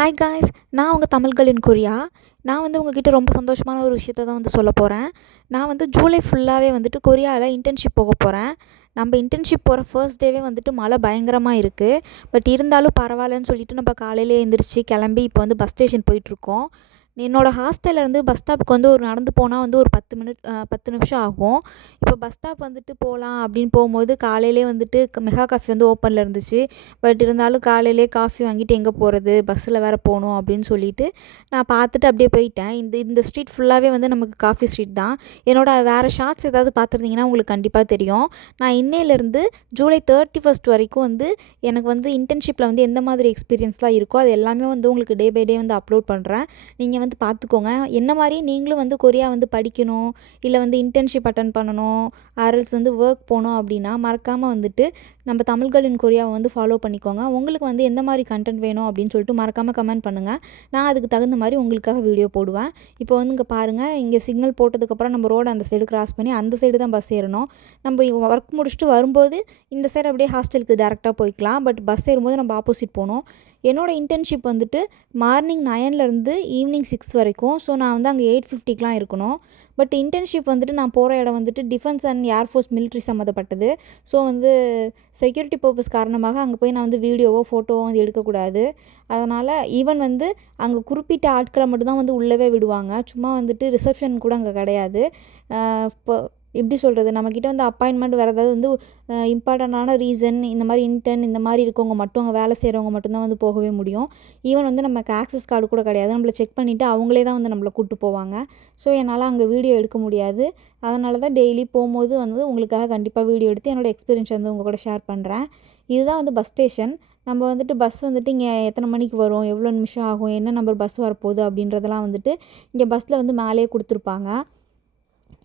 Hi guys, நான் உங்கள் Tamil girl இன் Korea. நான் உங்ககிட்ட ரொம்ப சந்தோஷமான ஒரு விஷயத்த தான் சொல்ல போகிறேன். நான் ஜூலை ஃபுல்லாகவே கொரியாவில் இன்டர்ன்ஷிப் போக போகிறேன். நம்ம இன்டர்ன்ஷிப் போகிற ஃபர்ஸ்ட் டேவே மழை பயங்கரமாக இருக்குது. பட் இருந்தாலும் பரவாயில்லன்னு சொல்லிட்டு நம்ம காலையிலே எழுந்திரிச்சு கிளம்பி இப்போ பஸ் ஸ்டேஷன் போயிட்டுருக்கோம். என்னோடய ஹாஸ்டல்லேருந்து பஸ் ஸ்டாப்புக்கு ஒரு நடந்து போனால் ஒரு 10 நிமிஷம் ஆகும். இப்போ பஸ் ஸ்டாப் போகலாம் அப்படின்னு போகும்போது காலையிலே மெகா காஃபி ஓப்பனில் இருந்துச்சு. பட் இருந்தாலும் காலையிலே காஃபி வாங்கிட்டு எங்கே போகிறது, பஸ்ஸில் வேறு போகணும் அப்படின்னு சொல்லிட்டு நான் பார்த்துட்டு அப்படியே போயிட்டேன். இந்த ஸ்ட்ரீட் ஃபுல்லாகவே நமக்கு காஃபி ஸ்ட்ரீட் தான். என்னோடய வேறு ஷார்ட்ஸ் ஏதாவது பார்த்துருந்தீங்கன்னா உங்களுக்கு கண்டிப்பாக தெரியும். நான் இன்னையிலேருந்து ஜூலை 31 வரைக்கும் எனக்கு இன்டர்ன்ஷிப்பில் எந்த மாதிரி எக்ஸ்பீரியன்ஸ்லாம் இருக்கோ அது எல்லாமே உங்களுக்கு டே பை டே அப்லோட் பண்ணுறேன். நீங்கள் பார்த்துக்கோங்க. என்ன மாதிரி நீங்களும் கொரியா படிக்கணும், இல்லை இன்டர்ன்ஷிப் அட்டன் பண்ணணும், ஆர்எல்ஸ் ஒர்க் போகணும் அப்படின்னா மறக்காமல் நம்ம தமிழ் கேர்ள் இன் கொரியாவை ஃபாலோ பண்ணிக்கோங்க. உங்களுக்கு எந்த மாதிரி கண்டென்ட் வேணும் அப்படின்னு சொல்லிட்டு மறக்காமல் கமெண்ட் பண்ணுங்கள். நான் அதுக்கு தகுந்த மாதிரி உங்களுக்காக வீடியோ போடுவேன். இப்போ இங்கே பாருங்கள், இங்கே சிக்னல் போட்டதுக்கப்புறம் நம்ம ரோடு அந்த சைடு கிராஸ் பண்ணி அந்த சைடு தான் பஸ் ஏறணும். நம்ம ஒர்க் முடிச்சுட்டு வரும்போது இந்த சைடு அப்படியே ஹாஸ்டலுக்கு டேரெக்டாக போய்க்கலாம். பட் பஸ் ஏறும்போது நம்ம ஆப்போசிட் போகணும். என்னோடய இன்டர்ன்ஷிப் மார்னிங் 9லேருந்து ஈவினிங் 6 வரைக்கும். ஸோ நான் அங்கே 8:50க்கெலாம் இருக்கணும். பட் இன்டர்ன்ஷிப் நான் போகிற இடம் டிஃபென்ஸ் அண்ட் ஏர்ஃபோர்ஸ் மிலிட்ரி சம்மந்தப்பட்டது. ஸோ செக்யூரிட்டி பர்பஸ் காரணமாக அங்கே போய் நான் வீடியோவோ ஃபோட்டோவோ எடுக்கக்கூடாது. அதனால் ஈவன் அங்கே குறிப்பிட்ட ஆட்களை மட்டும்தான் உள்ளவே விடுவாங்க. சும்மா ரிசப்ஷன் கூட அங்கே கிடையாது. இப்போ எப்படி சொல்கிறது, நம்மக்கிட்ட அப்பாயின்மெண்ட் வேறு ஏதாவது இம்பார்ட்டண்டான ரீசன், இந்த மாதிரி இன்டர்ன் இந்த மாதிரி இருக்கவங்க மட்டும் அங்கே வேலை செய்கிறவங்க மட்டும்தான் போகவே முடியும். ஈவன் நமக்கு ஆக்சஸ் கார்டு கூட கிடையாது. நம்மளை செக் பண்ணிவிட்டு அவங்களே தான் நம்மளை கூப்பிட்டு போவாங்க. ஸோ என்னால் அங்கே வீடியோ எடுக்க முடியாது. அதனால தான் டெய்லி போகும்போது உங்களுக்காக கண்டிப்பாக வீடியோ எடுத்து என்னோடய எக்ஸ்பீரியன்ஸ் உங்கள் கூட ஷேர் பண்ணுறேன். இதுதான் பஸ் ஸ்டேஷன். நம்ம பஸ் இங்கே எத்தனை மணிக்கு வரும், எவ்வளோ நிமிஷம் ஆகும், என்ன நம்பர் பஸ் வரப்போகுது அப்படின்றதெல்லாம் இங்கே பஸ்ஸில் மேலேயே கொடுத்துருப்பாங்க.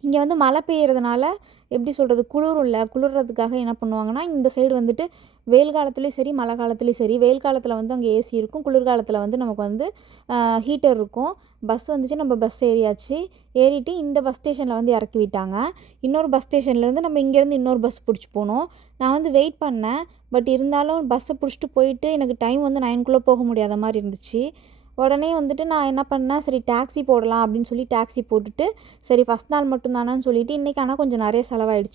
இங்கே மழை பெய்யறதுனால எப்படி சொல்கிறது, குளிர்றதுக்காக என்ன பண்ணுவாங்கன்னா இந்த சைடு வெயில் காலத்துலேயும் சரி மழை காலத்துலேயும் சரி, வெயில் காலத்தில் அங்கே ஏசி இருக்கும், குளிர்காலத்தில் நமக்கு ஹீட்டர் இருக்கும். பஸ் வந்துச்சு, நம்ம பஸ் ஏறிட்டு இந்த பஸ் ஸ்டேஷனில் இறக்கி விட்டாங்க. இன்னொரு பஸ் ஸ்டேஷன்லேருந்து நம்ம இங்கேருந்து இன்னொரு பஸ் பிடிச்சி போனோம். நான் வெயிட் பண்ணேன். பட் இருந்தாலும் பஸ்ஸை பிடிச்சிட்டு போயிட்டு எனக்கு டைம் 9க்குள்ளே போக முடியாத மாதிரி இருந்துச்சு. உடனே நான் என்ன பண்ணேன், சரி டாக்ஸி போடலாம் அப்படின்னு சொல்லி டாக்ஸி போட்டுட்டு, சரி ஃபஸ்ட் நாள் மட்டும் தானேன்னு சொல்லிவிட்டு இன்றைக்கி ஆனால் கொஞ்சம் நிறைய செலவாயிடுச்சு.